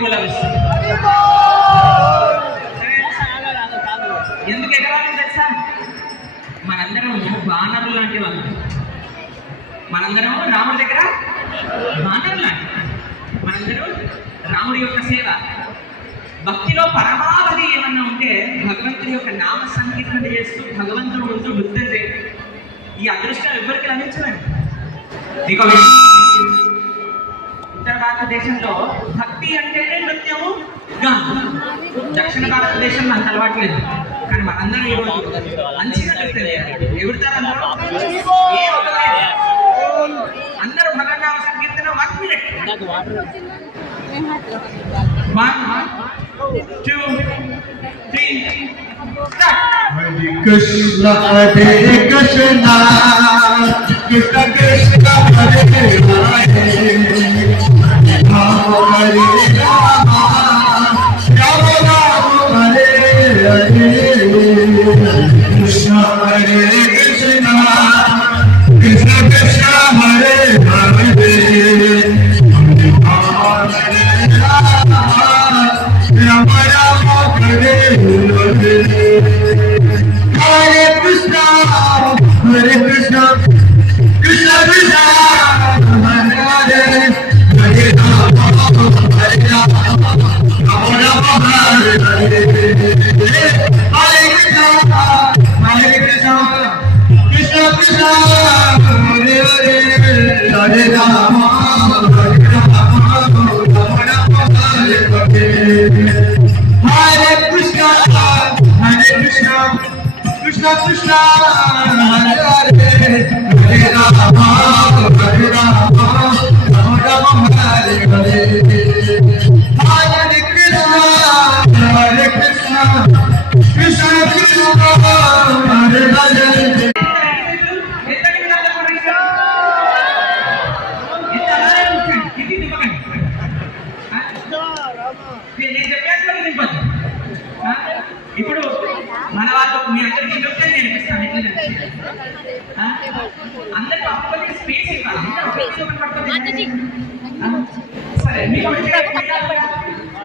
ఎక్కువ లభిస్తుంది. ఎందుకు ఎగరాలి తెలుసా? మనందరం బాణరులు లాంటి వాళ్ళు. మనందరం రాముడి దగ్గర బాణరులు లాంటి. మనందరం రాముడి యొక్క సేవ, భక్తిలో పరమావధి ఏమన్నా ఉంటే భగవంతుడి యొక్క నామ సంకీర్తన చేస్తూ భగవంతుడు ముందు నృత్యం చేయడం. ఈ అదృష్టం ఎవరికి లభించదండి. ఉత్తర భారతదేశంలో భక్తి అంటేనే నృత్యము, దక్షిణ భారతదేశంలో అంత అలవాటు లేదు. కానీ మనందరం ఈరోజు మంచిగా నృత్యం చేయాలి. ఎగురుతారు అందరూ భగవన్నామ సంకీర్తన 1 minute. 1 2 3 Hare Krishna Hare Krishna Krishna Krishna Hare Hare Rama Hare Rama Rama Rama Hare Hare Krishna Hare Krishna Krishna Krishna Hare Hare Rama Rama Hare Hare Hare Krishna Hare Krishna Krishna Krishna Hare Hare Hare Rama Hare Rama Rama Rama Hare Hare Hare Krishna Hare Krishna Krishna Krishna Hare Hare Hare Rama Hare Rama Rama Rama Hare Hare Hare Krishna Hare Krishna Krishna Krishna Hare Hare Hare Rama Hare Rama Rama Rama Hare Hare Hare Krishna Hare Krishna Krishna Krishna Hare Hare ఇప్పుడు మన వాళ్ళు మీ అందరికీ నృత్యం నేర్పిస్తాను. ఎట్లా అందరికి ఒక్కొక్కరికి space ఇవ్వాలి. సరే మీకు